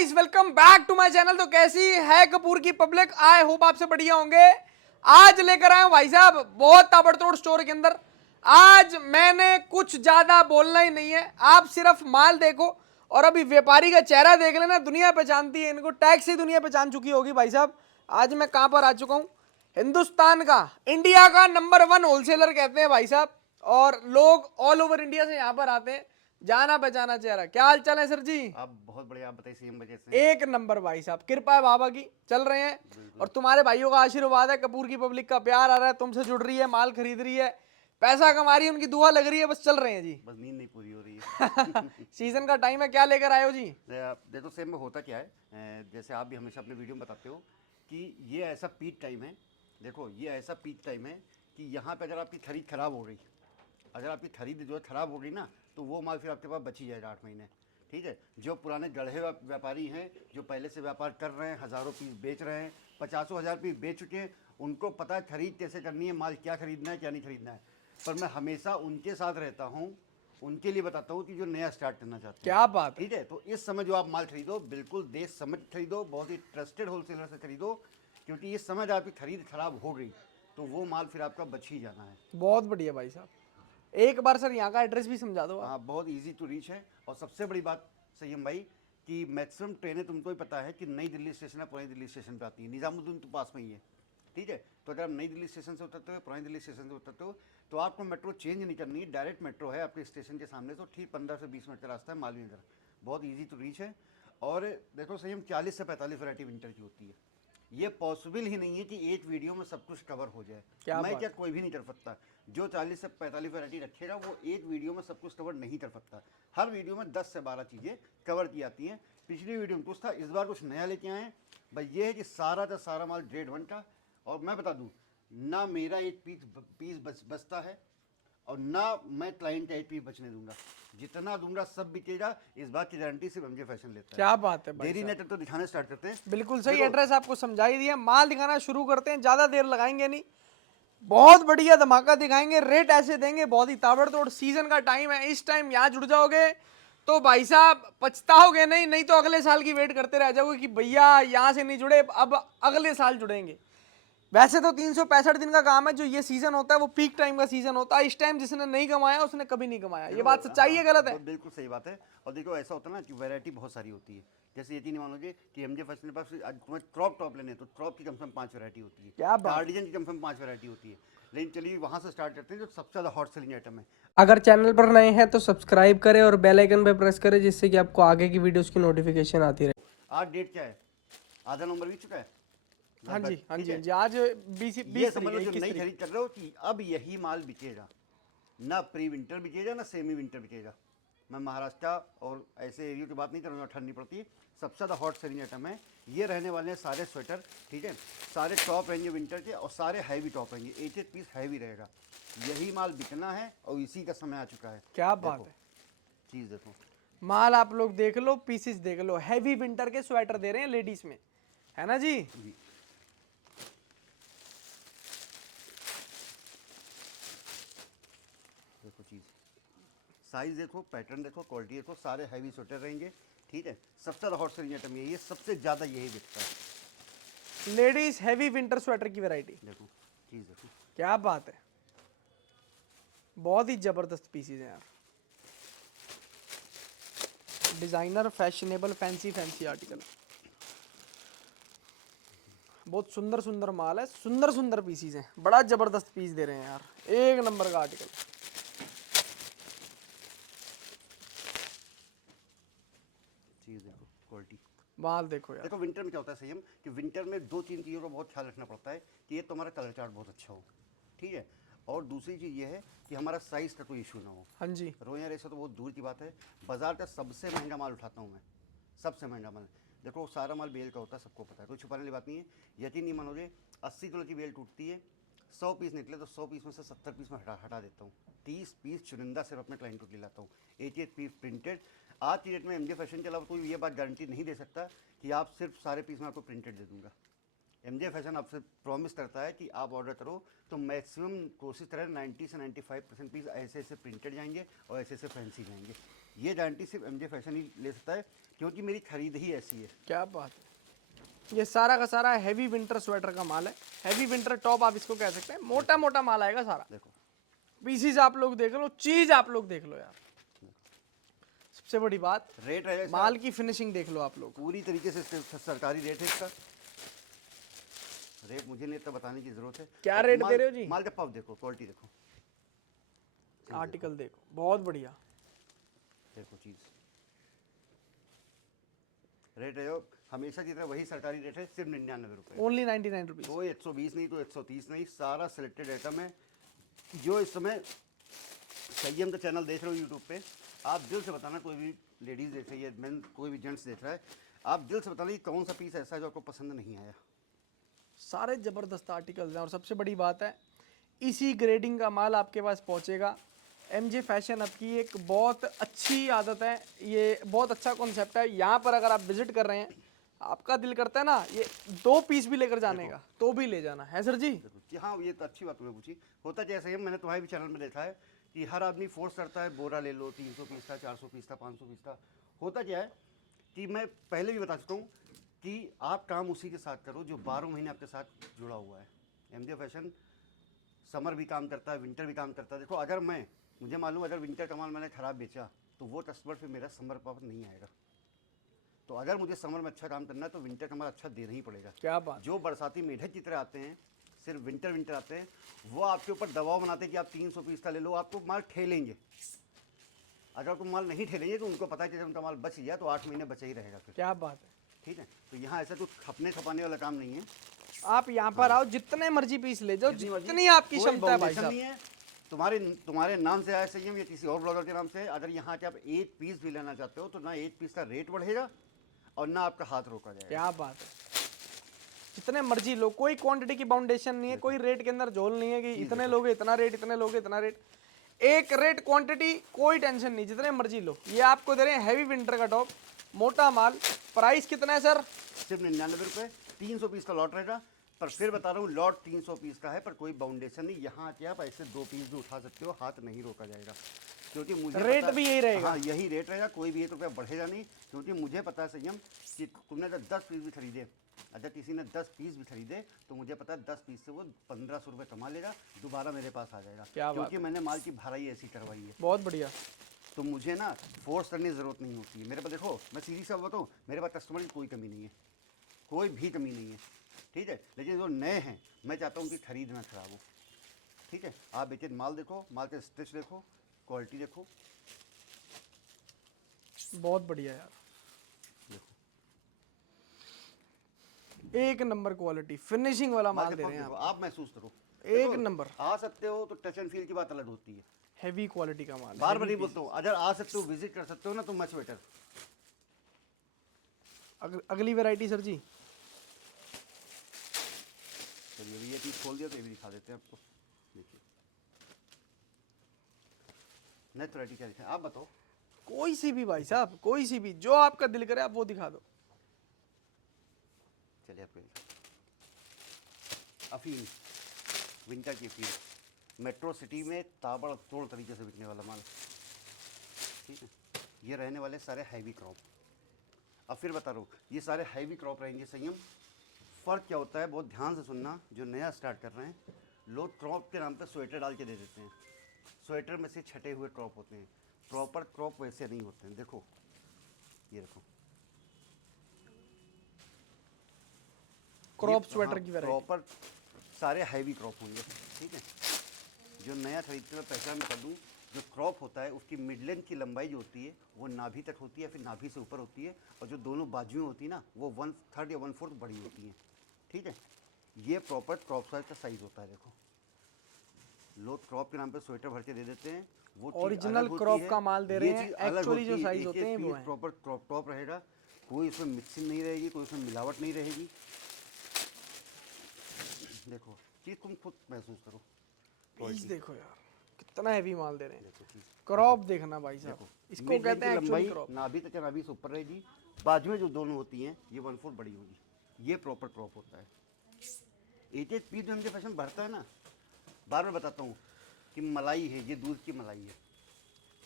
Guys, welcome back to my channel. तो कैसी है कपूर की पब्लिक? आई होप आपसे बढ़िया होंगे। आज लेकर आए हूं भाई साहब बहुत ताबड़तोड़ स्टोर के अंदर। आज मैंने कुछ ज्यादा बोलना ही नहीं है, आप सिर्फ माल देखो और अभी व्यापारी का चेहरा देख लेना। दुनिया पहचानती है इनको, टैग से दुनिया पहचान चुकी होगी भाई साहब। आज मैं कहां पर आ चुका हूं? हिंदुस्तान का, इंडिया का नंबर 1 होलसेलर कहते हैं भाई साहब, और लोग ऑल ओवर इंडिया से यहाँ पर आते हैं। जाना पहचाना चेहरा। क्या हाल चाल है सर जी? आप बहुत बढ़िया। आप बताइए सीएम बजट से। एक नंबर भाई साहब, कृपा है बाबा की, चल रहे हैं। और तुम्हारे भाइयों का आशीर्वाद है, कपूर की पब्लिक का प्यार आ रहा है, तुमसे जुड़ रही है, माल खरीद रही है, पैसा कमा रही है, उनकी दुआ लग रही है, बस चल रहे हैं जी। बस नींद नहीं पूरी हो रही है। सीजन का टाइम है, क्या लेकर आए हो जी? देखो सेम में होता क्या है, जैसे आप भी हमेशा अपने वीडियो में बताते हो कि ये ऐसा पीक टाइम है। देखो ये ऐसा पीक टाइम है कि यहाँ पे अगर आपकी खरीद खराब हो गई, अगर आपकी खरीद जो है खराब हो गई ना, तो वो माल फिर आपके पास बच ही जाएगा 8 महीने। ठीक है, जो पुराने गढ़े व्यापारी हैं, जो पहले से व्यापार कर रहे हैं, हज़ारों पीस बेच रहे हैं, 50,000 पीस बेच चुके हैं, उनको पता है खरीद कैसे करनी है, माल क्या खरीदना है क्या नहीं खरीदना है। पर मैं हमेशा उनके साथ रहता हूँ, उनके लिए बताता हूँ कि जो नया स्टार्ट करना चाहते हैं। क्या बात है। ठीक है, तो इस समय जो आप माल खरीदो, बिल्कुल देख समझ खरीदो, बहुत ही ट्रस्टेड होलसेलर से खरीदो, क्योंकि इस समय आपकी खरीद खराब हो गई तो वो माल फिर आपका बच ही जाना है। बहुत बढ़िया भाई साहब। एक बार सर यहाँ का एड्रेस भी समझा दो आप। हाँ, बहुत इजी टू रीच है। और सबसे बड़ी बात संयम भाई कि मैक्सिमम ट्रेनें तुमको ही पता है कि नई दिल्ली स्टेशन है, पुरानी दिल्ली स्टेशन पे आती है। निजामुद्दीन तो पास में ही है। ठीक है, तो अगर आप नई दिल्ली स्टेशन से उतरते हो, पुरानी दिल्ली स्टेशन से उतरते हो, तो आपको मेट्रो चेंज नहीं करनी है, डायरेक्ट मेट्रो है आपके स्टेशन के सामने। तो ठीक 15 से 20 मिनट का रास्ता है मालवीय नगर, बहुत ईजी टू रीच है। और देखो संयम 40 से 45 वैरायटी विंटर की होती है। ये पॉसिबल ही नहीं है कि एक वीडियो में सब कुछ कवर हो जाए। मैं क्या, कोई भी नहीं कर सकता। जो 40 से 45 वैरायटी रखेगा वो एक वीडियो में सब कुछ कवर नहीं कर सकता। हर वीडियो में 10 से 12 चीज़ें कवर की जाती हैं। पिछली वीडियो में कुछ था, इस बार कुछ नया लेके आए हैं भाई। ये है कि सारा का सारा माल ग्रेड 1 का। और मैं बता दूं, ना मेरा एक पीस बचता है और ना मैं क्लाइंट का एक पीस बचने दूंगा। जितना दूंगा सब बिकेगा। इस बात की गारंटी सिर्फ एमजे फैशन लेता है। क्या बात है भाई देरी साहब। नहीं तो दिखाने स्टार्ट करते हैं। बिल्कुल सही एड्रेस आपको समझाई दिया, माल दिखाना शुरू करते हैं, ज्यादा देर लगाएंगे नहीं, बहुत बढ़िया धमाका दिखाएंगे, रेट ऐसे देंगे बहुत ही ताबड़तोड़। सीजन का टाइम है, इस टाइम यहाँ जुड़ जाओगे तो भाई साहब पछताओगे नहीं, नहीं तो अगले साल की वेट करते रह जाओगे कि भैया यहाँ से नहीं जुड़े, अब अगले साल जुड़ेंगे। वैसे तो 365 दिन का काम है, जो ये सीजन होता है वो पीक टाइम का सीजन होता है। इस टाइम जिसने नहीं कमाया उसने कभी नहीं कमाया। ये बात सच्चाई है, गलत है? बिल्कुल सही बात है। और देखो ऐसा होता है ना कि वैरायटी बहुत सारी होती है। जैसे ये चीज नहीं मानोगे कि एमजे फैशन के पास आज तुम्हें क्रॉप टॉप लेने हैं, तो क्रॉप की कम से कम 5 वैरायटी होती है। क्या बात। कार्डिगन की कम से कम 5 वैरायटी होती है। लेकिन चलिए वहां से स्टार्ट करते हैं जो सबसे ज्यादा हॉट सेलिंग आइटम है। अगर चैनल पर नए हैं तो सब्सक्राइब करें और बेल आइकन पे प्रेस करें, जिससे कि आपको आगे की वीडियोस की नोटिफिकेशन आती रहे। आज डेट क्या है? आधा नवंबर बीत चुका है हाँ जी, लगभग। हाँ ठीक जी, हाँ है, जी, आज 20 ये 20 समझ लो तारीख जो है, 21 नई तारीख। खरीद कर रहे हो कि अब यही माल बिकेगा। ना प्री विंटर बिकेगा ना सेमी विंटर बिकेगा। मैं महाराष्ट्र और ऐसे एरिया की बात नहीं कर रहा हूँ, ठंड नहीं पड़ती। सबसे ज़्यादा हॉट सेलिंग आइटम है ये रहने वाले हैं सारे स्वेटर। ठीक है, सारे टॉप रहेंगे विंटर के और सारे हैवी टॉप रहेंगे। एक एक पीस हैवी रहेगा। यही माल बिकना है और इसी का समय आ चुका है। क्या बात है। चीज़ देखो, माल आप लोग देख लो, पीसेस देख लो, हैवी विंटर के स्वेटर दे रहे हैं लेडीज में, है ना जी? जी देखो चीज़, साइज देखो, पैटर्न देखो, क्वालिटी देखो, सारे हैवी स्वेटर रहेंगे। ठीक है, सबसे ज़्यादा हॉट सेलिंग आइटम ये सबसे ज़्यादा यही बिकता है। लेडीज हैवी विंटर स्वेटर की वैरायटी। देखो चीज़ देखो, क्या बात है, बहुत ही जबरदस्त पीसेस हैं यार। Designer, fashionable, fancy fancy article, बहुत सुंदर सुंदर माल है, सुंदर सुंदर पीसीज हैं, बड़ा जबरदस्त पीस दे रहे हैं यार, एक नंबर का आर्टिकल। चीज़ देखो, क्वालिटी माल देखो यार। देखो। विंटर में क्या होता है संयम कि विंटर में 2-3 चीज़ों का बहुत ख्याल रखना पड़ता है कि ये तुम्हारा कलर चार्ट बहुत अच्छा हो। ठीक है, और दूसरी चीज़ ये है कि हमारा साइज़ का कोई इशू ना हो। हाँ जी, रोया रेशा तो बहुत दूर की बात है। बाजार का सबसे महंगा माल उठाता हूँ मैं, सबसे महंगा माल। देखो सारा माल बेल का होता है, सबको पता है, कोई छुपाने वाली बात नहीं है। यकीन नहीं मानोगे, 80 किलो की बेल टूटती है, 100 पीस निकले तो 100 पीस में से 70 पीस में हटा देता हूँ। 30 पीस चुनिंदा सिर्फ अपने क्लाइंट को दिलाता हूँ, एक पीस प्रिंटेड। आज की डेट में एमजे फैशन के अलावा कोई ये बात गारंटी नहीं दे सकता कि आप सिर्फ सारे पीस में आपको प्रिंटेड दे दूंगा। एमजे फैशन आपसे प्रॉमिस करता है कि आप ऑर्डर करो तो मैक्सिमम कोशिश करें 90 से 95% पीस ऐसे ऐसे प्रिंटेड जाएंगे और ऐसे ऐसे फैंसी जाएंगे। ये गारंटी सिर्फ एमजे फैशन ही ले सकता है, क्योंकि मेरी खरीद ही ऐसी है। क्या बात है। ये सारा का सारा हैवी विंटर स्वेटर का माल है, हैवी विंटर टॉप आप इसको कह सकते हैं। मोटा मोटा माल आएगा सारा। देखो पीसीज आप लोग देख लो, चीज आप लोग देख लो यार। सबसे बड़ी बात, रेट है माल की फिनिशिंग देख लो आप लोग। पूरी तरीके से सरकारी रेट है इसका। रेट मुझे नहीं इतना बताने की जरूरत है। क्या और रेट दे रहे हो जी? माल जब आप देखो, क्वालिटी देखो, आर्टिकल देखो, बहुत बढ़िया। देखो चीज रेट है जो हमेशा की तरह वही सरकारी रेट है, सिर्फ 99 रुपए। Only 99 rupees. कोई 120 नहीं तो 130 नहीं, सारा सिलेक्टेड आइटम है। जो इस समय संयम का चैनल देख रहे हो यूट्यूब पे, आप दिल से बताना, कोई भी लेडीज़ देख रही है, मैन कोई भी जेंट्स देख रहा है, आप दिल से बताना कि कौन सा पीस ऐसा है जो आपको पसंद नहीं आया। सारे जबरदस्त आर्टिकल्स हैं और सबसे बड़ी बात है, इसी ग्रेडिंग का माल आपके पास पहुंचेगा। एमजे फैशन अब की एक बहुत अच्छी आदत है, ये बहुत अच्छा कॉन्सेप्ट है। यहाँ पर अगर आप विजिट कर रहे हैं, आपका दिल करता है ना ये 2 पीस भी लेकर जाने का, तो भी ले जाना है सर जी। देखो कि हाँ, ये तो अच्छी बात तुमने पूछी। होता क्या है, मैंने तुम्हारे भी चैनल में देखा है कि हर आदमी फोर्स करता है, बोरा ले लो, 300 पीस का, 400 पीस का, 500 पीस का। होता क्या है कि मैं पहले भी बता चुका हूँ कि आप काम उसी के साथ करो जो 12 महीने आपके साथ जुड़ा हुआ है। एमजे फैशन समर भी काम करता है, विंटर भी काम करता है। देखो अगर मुझे मालूम, अगर विंटर का माल मैंने ख़राब बेचा तो वो कस्टमर फिर मेरा समर पर नहीं आएगा। तो अगर मुझे समर में अच्छा काम करना है तो विंटर का माल अच्छा देना ही पड़ेगा। क्या बात। जो बरसाती मेढक की तरह आते हैं, सिर्फ विंटर आते हैं, वो आपके ऊपर दबाव बनाते हैं कि आप 300 पीस का ले लो, आपको माल ठेलेंगे। अगर आपको माल नहीं ठेलेंगे तो उनको पता है कि जब उनका माल बच गया तो 8 महीने बचा ही रहेगा फिर। क्या बात है। ठीक है, तो यहाँ ऐसा कुछ खपने खपाने वाला काम नहीं है। आप यहाँ पर आओ, जितने मर्जी पीस ले जाओ, जितनी आपकी कोई क्षमता है भाई बाउंडेशन साहब। नहीं है। तुम्हारे नाम से आया संयम या किसी और ब्लॉगर के नाम से, अगर यहाँ के आप 1 पीस भी लेना चाहते हो तो ना 1 पीस का रेट बढ़ेगा और ना आपका हाथ रोका जाएगा। क्या बात है। जितने मर्जी लो, कोई क्वांटिटी की बाउंडेशन नहीं है, कोई रेट के अंदर झोल नहीं है कि इतने लोगे इतना रेट, इतने लोगे इतना रेट। एक रेट क्वांटिटी, कोई टेंशन नहीं, जितने मर्जी लो। ये आपको दे रहे हैं हैवी विंटर का टॉप, मोटा माल। प्राइस कितना है सर? सिर्फ 99 रुपये, 300 पीस का लॉट रहेगा। पर फिर बता रहा हूँ, लॉट 300 पीस का है, पर कोई बाउंडेशन नहीं। यहाँ आके आप ऐसे 2 पीस भी उठा सकते हो, हाथ नहीं रोका जाएगा। क्योंकि मुझे रेट पता, भी यही रहेगा। हाँ यही रेट रहेगा, कोई भी 1 रुपया बढ़ेगा नहीं। क्योंकि मुझे पता है संयम कि तुमने अगर 10 पीस भी खरीदे, अगर किसी ने 10 पीस भी खरीदे तो मुझे पता है 10 पीस से वो 1500 रुपये कमा लेगा, दोबारा मेरे पास आ जाएगा। क्या बात क्योंकि मैंने माल की भराई ऐसी करवाई है। बहुत बढ़िया। तो मुझे ना फोर्स करने की ज़रूरत नहीं होती है। मेरे पास देखो, मैं सीधी सा बताऊँ, मेरे पास कस्टमर की कोई कमी नहीं है, कोई भी कमी नहीं है। ठीक है, लेकिन जो नए हैं मैं चाहता हूँ कि खरीद ना खराब हो। ठीक है, आप बेचे माल देखो, माल का स्टिच देखो, क्वालिटी देखो। बहुत बढ़िया यार, देखो एक नंबर क्वालिटी फिनिशिंग वाला माल माल दे के रहे हैं देखो, आप। आप महसूस करो। एक देखो, नंबर। आ सकते हो तो टच एंड फील की बात अलग होती है। हैवी क्वालिटी का माल। बार बार नहीं बोलता हूँ, अगर आ सकते हो, विजिट कर सकते हो ना, तो मच बेटर। अगली वैरायटी सर जी। चलिए अभी ये चीज़ खोल दिया तो ये भी दिखा देते हैं आपको। देखिए नेक्स्ट वैरायटी क्या दिखा, आप बताओ। कोई सी भी भाई साहब, कोई सी भी, जो आपका दिल करे आप वो दिखा दो। चलिए आपको अफीम, विंटर की अफीम, मेट्रो सिटी में ताबड़तोड़ तरीके से बिकने वाला माल। ठीक है, ये रहने वाले सारे हैवी क्रॉप। अब फिर बता रहा हूँ, ये सारे हैवी क्रॉप रहेंगे संयम। फ़र्क क्या होता है, बहुत ध्यान से सुनना, जो नया स्टार्ट कर रहे हैं, लोग क्रॉप के नाम पे स्वेटर डाल के दे देते हैं। स्वेटर में से छटे हुए क्रॉप होते हैं, प्रॉपर क्रॉप वैसे नहीं होते हैं। देखो ये देखो, क्रॉप स्वेटर की वैरायटी। प्रॉपर सारे हैवी क्रॉप होंगे। ठीक है, जो नया खरीदते मैं पहचान कर दूँ, जो क्रॉप होता है उसकी मिड लेंथ की लंबाई जो होती है वो नाभि तक होती है, फिर नाभि से ऊपर होती है, और जो दोनों बाजुएं होती है ना वो 1/3 या 1/4 बड़ी होती हैं। ठीक है, ये प्रॉपर क्रॉप साइज का साइज़ होता है। देखो लोग क्रॉप के नाम पे स्वेटर भर के दे देते हैं, वो ओरिजिनल क्रॉप का माल दे रहे हैं। एक्चुअली जो साइज होते हैं वो है प्रॉपर क्रॉप टॉप रहेगा, कोई उसमें मिक्सिंग नहीं रहेगी, कोई उसमें मिलावट नहीं रहेगी। देखो चीज़ तुम खुद महसूस करो। पीस देखो यार, कितना हैवी माल दे रहे हैं। देखो चीज़, क्रॉप देखना भाई साहब, इसको मिड लेंथ कहते की हैं एक्चुअली लंबाई क्रॉप। नाभि तक या नाभि से ऊपर रहेगी, बाजुएं जो दोनों होती हैं ये 1/4 बड़ी होगी। ये प्रॉपर क्रॉप होता है। एक पीस जो हमसे फैशन भरता है ना, बार बार बताता हूँ कि मलाई है, ये दूध की मलाई है।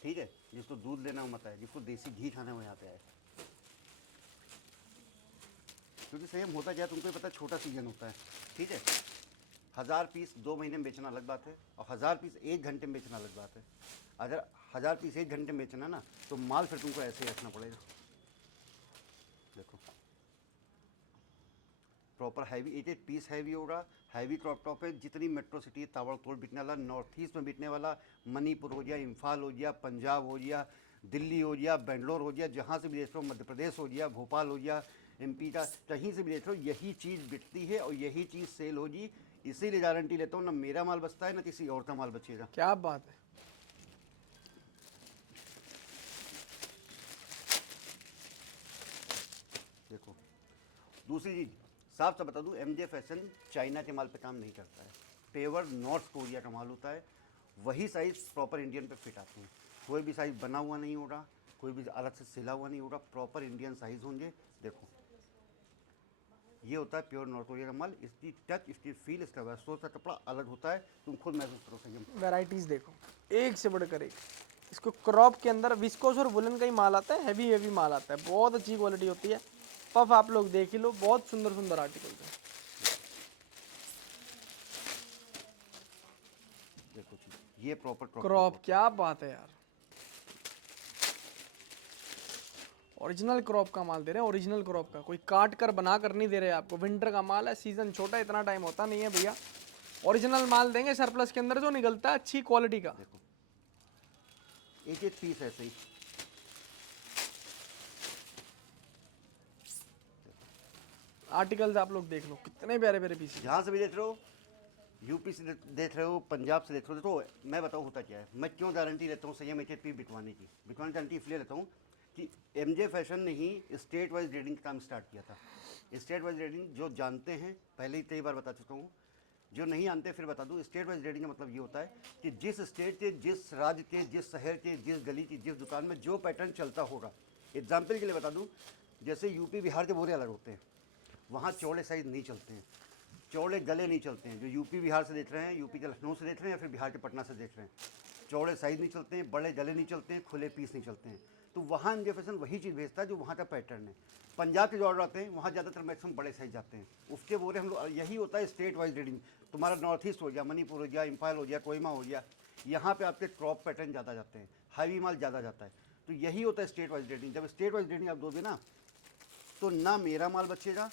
ठीक है, जिसको दूध लेना मत है, जिसको देसी घी खाना है वो यहाँ पे आए। क्योंकि संयम होता क्या है, तुमको भी पता है, छोटा सीजन होता है, ठीक है। 1000 पीस 2 महीने में बेचना अलग बात है, और 1000 पीस 1 घंटे में बेचना अलग बात है। अगर 1000 पीस 1 घंटे में बेचना ना, तो माल फिर तुमको ऐसे ही रखना पड़ेगा। देखो प्रॉपर हैवी 8 पीस हैवी होगा, हैवी क्रॉप टॉप है। जितनी मेट्रो सिटी है ताबड़तोड़ बिकने वाला, नॉर्थ ईस्ट में बिकने वाला, मणिपुर हो गया, इम्फाल हो गया, पंजाब हो गया, दिल्ली हो गया, बेंगलोर हो गया, जहाँ से भी देख लो, मध्य प्रदेश हो गया, भोपाल हो गया, एमपी का, कहीं से भी देख लो, यही चीज़ बिकती है और यही चीज़ सेल होगी। इसीलिए गारंटी लेता हूँ, ना मेरा माल बचता है ना किसी और का माल बचेगा। क्या बात है। देखो दूसरी चीज़ साफ सा बता दूं, एमजे फैशन चाइना के माल पे काम नहीं करता है, पेवर नॉर्थ कोरिया का माल होता है। वही साइज़ प्रॉपर इंडियन पे फिट आते हैं, कोई भी साइज़ बना हुआ नहीं होगा, कोई भी अलग से सिला हुआ नहीं होगा, प्रॉपर इंडियन साइज़ होंगे। देखो ये होता है प्योर नॉर्थ कोरिया का माल, इसकी टच, इसकी फील, इसका वैसो का कपड़ा अलग होता है, तुम खुद महसूस करो। सही वैरायटीज देखो एक से बढ़कर एक। इसको क्रॉप के अंदर विस्कोस और वुलन का ही माल आता है, हैवी हैवी माल आता है, बहुत अच्छी क्वालिटी होती है। पफ आप लोग देख ही लो, बहुत सुंदर सुंदर आर्टिकल है। देखो ये प्रॉपर क्रॉप, क्या बात है यार, ओरिजिनल क्रॉप का माल दे रहे हैं, ओरिजिनल क्रॉप का, कोई काट कर बना कर नहीं दे रहे आपको। विंटर का माल है, सीजन छोटा, इतना टाइम होता नहीं है भैया। ओरिजिनल माल देंगे सरप्लस के अंदर जो निकलता है अच्छी क्वालिटी का। देखो एक एक पीस ऐसे ही, आर्टिकल्स आप लोग देख लो, कितने प्यारे प्यारे पीस। जहाँ से भी देख रहे हो, यूपी से देख रहे हो, पंजाब से देख रहे हो, तो मैं बताऊँ होता क्या है, मैं क्यों गारंटी लेता हूँ संयम एचएपी बिकवाने की गारंटी इसलिए लेता हूँ कि एमजे फैशन ने ही स्टेट वाइज रेडिंग का काम स्टार्ट किया था। स्टेट वाइज रेडिंग जो जानते हैं, पहले ही कई बार बता चुका हूँ, जो नहीं जानते फिर बता दूँ। स्टेट वाइज रेडिंग का मतलब ये होता है कि जिस स्टेट के, जिस राज्य के, जिस शहर के, जिस गली की, जिस दुकान में जो पैटर्न चलता होगा। एग्जाम्पल के लिए बता दूँ, जैसे यूपी बिहार के बोरे अलग होते हैं, वहाँ चौड़े साइज नहीं चलते हैं, चौड़े गले नहीं चलते हैं। जो यूपी बिहार से देख रहे हैं, यूपी के लखनऊ से देख रहे हैं या फिर बिहार के पटना से देख रहे हैं, चौड़े साइज नहीं चलते हैं, बड़े गले नहीं चलते हैं, खुले पीस नहीं चलते हैं। तो वहाँ एमजे फैशन वही चीज़ भेजता है जो वहाँ का पैटर्न है। पंजाब के जो ऑर्डर आते हैं वहाँ ज़्यादातर मैक्सिमम बड़े साइज जाते हैं, उसके बोरे हम लोग, यही होता है स्टेट वाइज रेडिंग। तुम्हारा नॉर्थ ईस्ट हो गया, मणिपुर हो गया, इम्फाल हो गया, कोहिमा हो गया, यहाँ पे आपके क्रॉप पैटर्न ज़्यादा जाते हैं, हैवी माल ज़्यादा जाता है। तो यही होता है स्टेट वाइज रेडिंग। जब स्टेट वाइज रेडिंग आप दोगे ना, तो ना मेरा माल बचेगा,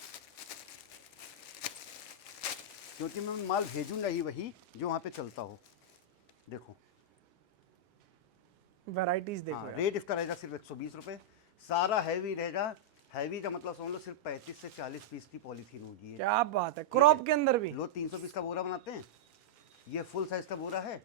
क्योंकि मैं माल भेजूंगा ही वही जो वहाँ पे चलता हो। देखो वैरायटीज देखो हाँ, यार। रेट इसका रहेगा सिर्फ 120 रुपये, सारा हैवी रहेगा। हैवी का मतलब समझ लो सिर्फ 35 से 40 पीस की पॉलीथीन होगी। क्या बात है, क्रॉप के अंदर भी। लोग 300 पीस का बोरा बनाते हैं, ये फुल साइज का बोरा है,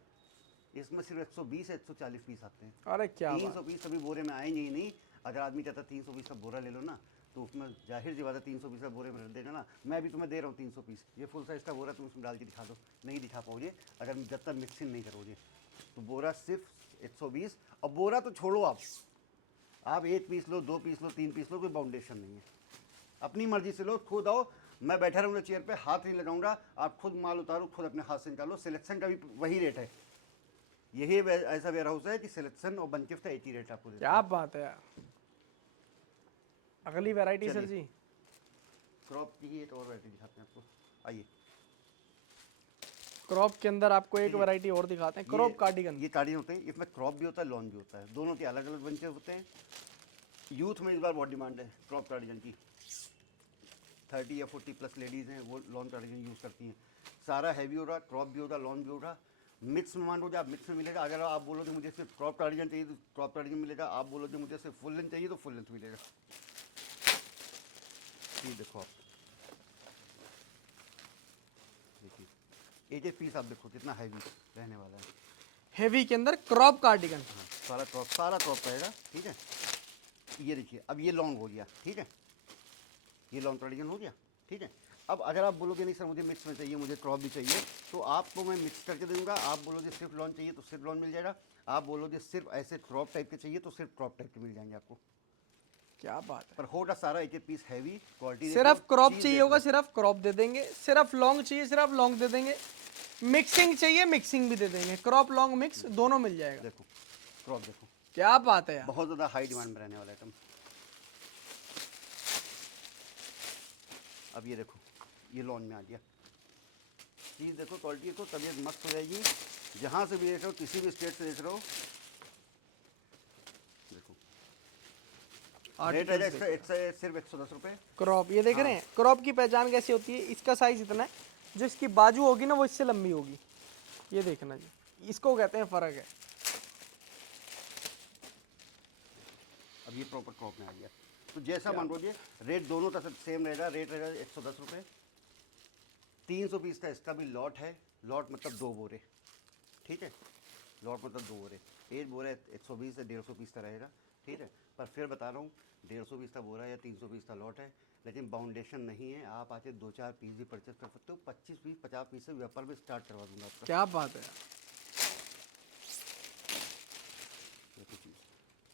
इसमें सिर्फ 120 से 140 पीस आते हैं। अरे क्या 300 पीस कभी बोरे में आएंगे ही नहीं। अगर आदमी कहता 300 पीस का बोरा ले लो ना, तो उसमें जाहिर सी बात है 300 पीस का बोरे में देना ना। मैं भी तुम्हें दे रहा हूँ 300 पीस, ये फुल साइज का बोरा तुम उसमें डाल के दिखा दो, नहीं दिखा पाओगे अगर जब तक मिक्सिंग नहीं करोगे। तो बोरा सिर्फ 120, और बोरा तो छोड़ो, आप 1 पीस लो, 2 पीस लो, 3 पीस लो, कोई बाउंडेशन नहीं है, अपनी मर्जी से लो, खुद आओ। मैं बैठा रहूँगा चेयर पे, हाथ नहीं लगाऊंगा, आप खुद माल उतारो, खुद अपने हाथ से निकालो। सिलेक्शन का भी वही रेट है, यही ऐसा वेयर हाउस है कि सिलेक्शन और बंचिफ का एक ही रेट आपको देता है। क्या बात है यार। अगली वैरायटी सर जी। क्रॉप की एक और वैरायटी दिखाते हैं आपको, आइए। क्रॉप के अंदर आपको एक वैरायटी और दिखाते हैं, क्रॉप कार्डिगन। ये कार्डिगन होते हैं, इसमें क्रॉप भी होता है, लॉन भी होता है, दोनों के अलग अलग बंचेस होते हैं। यूथ में इस बार बहुत डिमांड है क्रॉप कार्डिगन की, 30 या 40 प्लस लेडीज़ हैं वो लॉन कार्डिगन यूज़ करती हैं। सारा हैवी हो रहा, क्रॉप भी होगा, लॉन भी होगा, मिक्स में मान लो, आप मिक्स में मिलेगा। अगर आप बोलोगे मुझे सिर्फ क्रॉप कार्डिगन चाहिए तो क्रॉप कार्डिगन मिलेगा, आप बोलोगे मुझे सिर्फ फुल लेंथ चाहिए तो फुल लेंथ मिलेगा। ये देखो आप, देखिए एक एक पीस आप देखो कितना हैवी रहने वाला है। हेवी के अंदर क्रॉप कार्डिगन। हाँ, सारा क्रॉप रहेगा, ठीक है। ये देखिए, अब ये लॉन्ग हो गया, ठीक है, ये लॉन्ग कार्डिगन हो गया, ठीक है। अब अगर आप बोलोगे नहीं सर मुझे मिक्स में चाहिए, मुझे क्रॉप भी चाहिए, तो आपको मैं मिक्स करके दूंगा। आप बोलोगे सिर्फ लॉन चाहिए तो सिर्फ लॉन मिल जाएगा, आप बोलोगे सिर्फ ऐसे क्रॉप टाइप के चाहिए तो सिर्फ क्रॉप टाइप के मिल जाएंगे आपको। क्या बात है। पर होगा सारा एक एक पीस हैवी क्वालिटी। सिर्फ क्रॉप चाहिए होगा सिर्फ क्रॉप दे देंगे, सिर्फ लॉन्ग चाहिए सिर्फ लॉन्ग दे देंगे, मिक्सिंग चाहिए मिक्सिंग भी दे देंगे, क्रॉप लॉन्ग मिक्स दोनों मिल जाएगा। देखो क्रॉप देखो, क्या बात है यार। बहुत ज़्यादा हाई डिमांड में रहने वाला आइटम। अब ये देखो, ये लॉन में आ गया। चीज़ देखो, क्वालिटी देखो, तबीयत मस्त हो जाएगी। जहाँ से भी देख रहे हो, किसी भी स्टेट से देख रहे हो, देखो रेट है सिर्फ 110 रुपये। क्रॉप ये देख रहे हैं, क्रॉप की पहचान कैसी होती है, इसका साइज इतना है, जो इसकी बाजू होगी ना वो इससे लंबी होगी। ये देखना जी, इसको कहते हैं फर्क है। अब ये प्रॉपर क्रॉप में आ गया। तो जैसा मान लीजिए रेट दोनों तरफ सेम रहेगा। रेट रहेगा 110 रुपये। 300 पीस का इसका भी लॉट है। लॉट मतलब 2 बोरे, ठीक है। लॉट मतलब 2 बोरे, 1 बोरा 120 से 150 पीस का रहेगा, ठीक है। पर फिर बता रहा हूँ 150 पीस का बोरा या 300 पीस का लॉट है, लेकिन बाउंडेशन नहीं है। आप आके 2-4 पीस भी परचेस कर सकते हो। 25 पीस 50 पीस से व्यापार में स्टार्ट करवा दूंगा आपका। क्या बात है। देखो चीज़,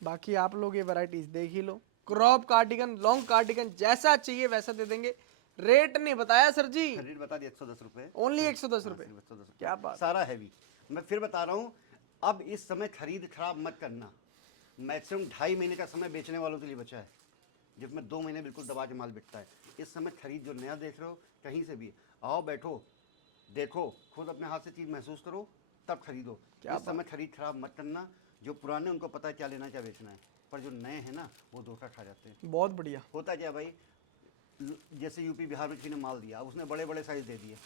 बाकी आप लोग ये वैरायटीज देख ही लो। क्रॉप कार्डिगन, लॉन्ग कार्डिगन, जैसा चाहिए वैसा दे देंगे। रेट नहीं बताया सर जी, रेट बता दिया 110 रुपये। ओनली 110 रुपए। 110 रुपये, क्या बात। सारा हैवी। मैं फिर बता रहा हूँ, अब इस समय खरीद खराब मत करना। मैक्सिमम 2.5 महीने का समय बेचने वालों के लिए बचा है, जिसमें 2 महीने बिल्कुल दबा के माल बिकता है। इस समय खरीद जो नया देख रहे हो, कहीं से भी आओ, बैठो, देखो, खुद अपने हाथ से चीज़ महसूस करो, तब खरीदो। इस समय खरीद खराब मत करना। जो पुराने उनको पता है क्या लेना क्या बेचना है, पर जो नए हैं ना वो धोखा खा जाते हैं। बहुत बढ़िया। होता क्या भाई, जैसे यूपी बिहार में किसी ने माल दिया, अब उसने बड़े बड़े साइज़ दे दिए,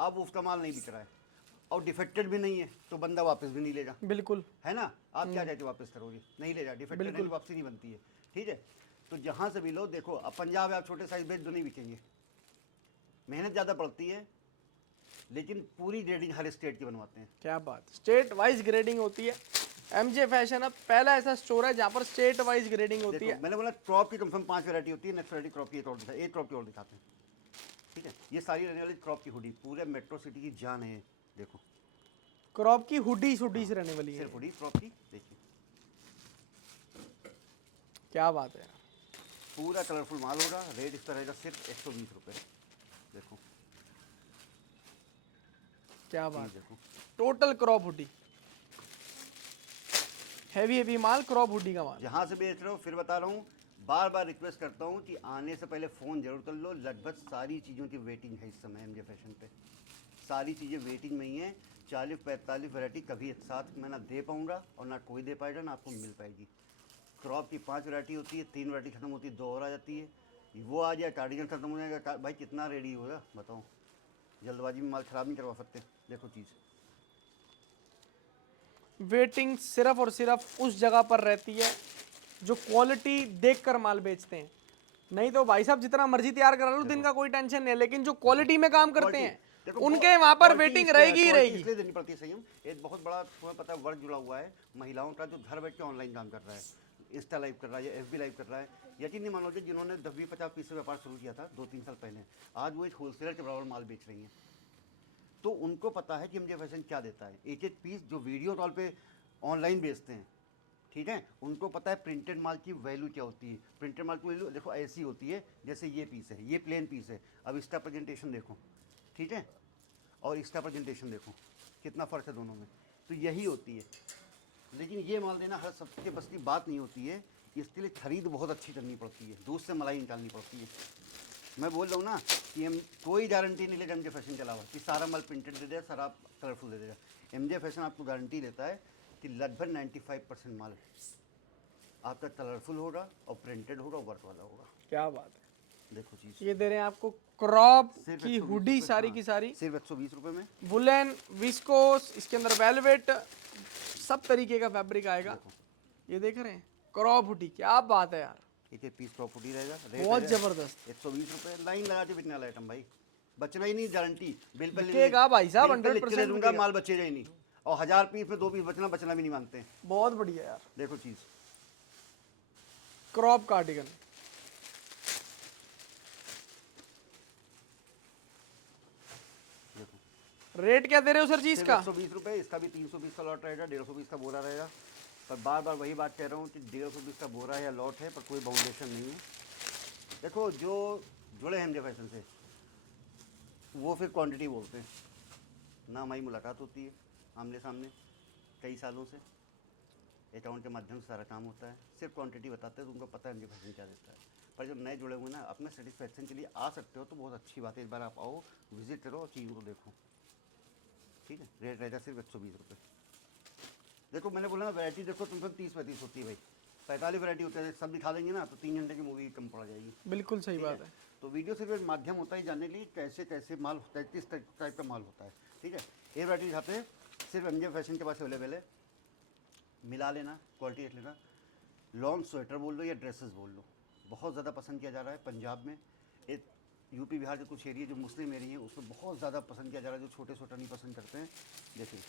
अब उसका माल नहीं बिक रहा है और डिफेक्टेड भी नहीं है, तो बंदा वापस भी नहीं लेगा, बिल्कुल है ना। आप क्या जाके वापस करोगे, नहीं ले जा, डिफेक्टेड है, वापसी नहीं बनती है, ठीक है। तो जहाँ से भी लो, देखो अब पंजाब में आप छोटे साइज बेच दो, नहीं बिकेंगे। मेहनत ज़्यादा पड़ती है, लेकिन पूरी ग्रेडिंग हर स्टेट की बनवाते हैं। क्या बात। स्टेट वाइज ग्रेडिंग होती है। एमजे फैशन अब पहला ऐसा स्टोर है जहाँ पर स्टेट वाइज ग्रेडिंग होती देखो है। मैंने बोला क्रॉप की कम से कम 5 वैरायटी होती है। नेक्स्ट वैरायटी क्रॉप की एक क्रॉप की और दिखाते हैं, ठीक है। ये सारी रहने वाली क्रॉप की हुडी, पूरे मेट्रो सिटी की जान है। देखो क्रॉप की हुडी से रहने वाली है। सिर्फ हुडी क्रॉप की, देखिए क्या बात है। पूरा कलरफुल माल होगा। रेट इसका रहेगा सिर्फ 120 रुपये। देखो क्या बात है। देखो टोटल क्रॉप हुडी, हैवी माल, क्रॉप हुडी का माल। जहाँ से बेच रहे हो, फिर बता रहा हूँ, बार बार रिक्वेस्ट करता हूँ कि आने से पहले फ़ोन जरूर कर लो। लगभग सारी चीज़ों की वेटिंग है इस समय एमजे फैशन पे। सारी चीज़ें वेटिंग में ही हैं। 40-45 वैरायटी कभी एक साथ मैं ना दे पाऊँगा और ना कोई दे पाएगा, ना आपको मिल पाएगी। क्रॉप की 5 वैरायटी होती है, 3 वैरायटी खत्म होती है, 2 और आ जाती है। वो आ जाए, कार्डिगन खत्म हो जाएगा। भाई कितना रेडी होगा बताओ, जल्दबाजी में माल ख़राब नहीं करवा सकते। देखो चीज़, वेटिंग सिर्फ और सिर्फ उस जगह पर रहती है जो क्वालिटी देखकर माल बेचते हैं। नहीं तो भाई साहब जितना मर्जी तैयार करा लो, दिन का कोई टेंशन नहीं है, लेकिन जो क्वालिटी में काम करते हैं उनके वहां पर वेटिंग रहेगी ही रहेगी। इसलिए देनी पड़ती है संयम। एक बहुत बड़ा तुम्हें पता है वर्ग जुड़ा हुआ है महिलाओं का, जो घर बैठ के ऑनलाइन काम कर रहा है, इंस्टा लाइव कर रहा है या FB लाइव कर रहा है। यकीन नहीं मानोगे, जिन्होंने 10-20-50 पीस से व्यापार शुरू किया था 2-3 साल पहले, आज वो एक होलसेलर के बराबर माल बेच रही हैं। तो उनको पता है कि एमजे फैशन क्या देता है। एक एक पीस जो वीडियो कॉल पे ऑनलाइन बेचते हैं, ठीक है, उनको पता है प्रिंटेड माल की वैल्यू क्या होती है। प्रिंटेड माल की वैल्यू देखो ऐसी होती है, जैसे ये पीस है, ये प्लेन पीस है। अब इसका प्रेजेंटेशन देखो, ठीक है, और इसका प्रेजेंटेशन देखो, कितना फ़र्क है दोनों में। तो यही होती है। लेकिन ये माल देना हर सबके बस की बात नहीं होती है। इसके लिए खरीद बहुत अच्छी करनी पड़ती है, दूध से मलाई निकालनी पड़ती है। मैं बोल रहा हूँ ना कि हम कोई गारंटी नहीं लेगा एमजे फैशन के अलावा कि सारा माल प्रिंटेड दे देगा, सारा आप कलरफुल दे देगा। एमजे फैशन आपको गारंटी देता है कि लगभग 95% माल आपका कलरफुल होगा और प्रिंटेड होगा, वर्क वाला होगा। क्या बात है। देखो चीज़, ये दे रहे हैं आपको क्रॉप सिर्फ की 120 हुडी, रुपये, सारी हाँ, की सारी सिर्फ 120 रुपये में। वुलन, विस्कोस, इसके अंदर वेलवेट, सब तरीके का फैब्रिक आएगा। देखो ये देख रहे हैं क्रॉप हुडी, क्या बात है यार, एक एक पीस प्रॉपर्टी रहेगा। बहुत जबरदस्त। 120 रुपये। लाइन लगा के बिकने वाला आइटम भाई, बचना ही नहीं, गारंटी। बिल पे बिकेगा भाई साहब, बिल पे लिख के 100% दे दूंगा, बिकेगा। माल बचेगा ही नहीं। और 1000 पीस में 2 पीस बचना भी नहीं मानते हैं। बहुत बढ़िया यार। देखो चीज़, क्रॉप कार्डिगन, देखो रेट क्या दे रहे हो सर जी सिर्फ इसका? 120 रुपये। इसका भी 300 पीस का लॉट रहेगा, 150 पीस का बोरा रहेगा। पर बार बार वही बात कह रहा हूँ कि 150 पीस का बोरा या लॉट है, पर कोई बाउंडेशन नहीं है। देखो जो जुड़े हैं एमजे फैशन से, वो फिर क्वांटिटी बोलते हैं ना। हमारी मुलाकात होती है आमने सामने कई सालों से, अकाउंट के माध्यम से सारा काम होता है। सिर्फ क्वांटिटी बताते हैं, तो उनको पता है एमजे फैशन क्या देता है। पर जब नए जुड़े हुए ना, अपने सेटिस्फेक्शन के लिए आ सकते हो तो बहुत अच्छी बात है। एक बार आप आओ, विजिट करो और चीज़ को देखो, ठीक है। रेट रहेगा सिर्फ 120 रुपये। देखो मैंने बोला ना, वैरायटी देखो तुम सब 30-35 होती है भाई, 45 वैरायटी होती है। सब दिखा देंगे ना तो 3 घंटे की मूवी कम पड़ जाएगी। बिल्कुल सही ठीक बात है। तो वीडियो सिर्फ एक माध्यम होता है जानने के लिए कैसे कैसे माल होता है, किस टाइप का माल होता है, ठीक है। ये वैरायटी दिखाते हैं, सिर्फ एमजे फैशन के पास अवेलेबल है। मिला लेना, क्वालिटी देख लेना। लॉन्ग स्वेटर बोल लो या ड्रेसेस बोल लो, बहुत ज़्यादा पसंद किया जा रहा है पंजाब में। एक यूपी बिहार के कुछ एरिया जो मुस्लिम एरिया है उसमें बहुत ज़्यादा पसंद किया जा रहा है, जो छोटे स्वेटर नहीं पसंद करते हैं। देखिए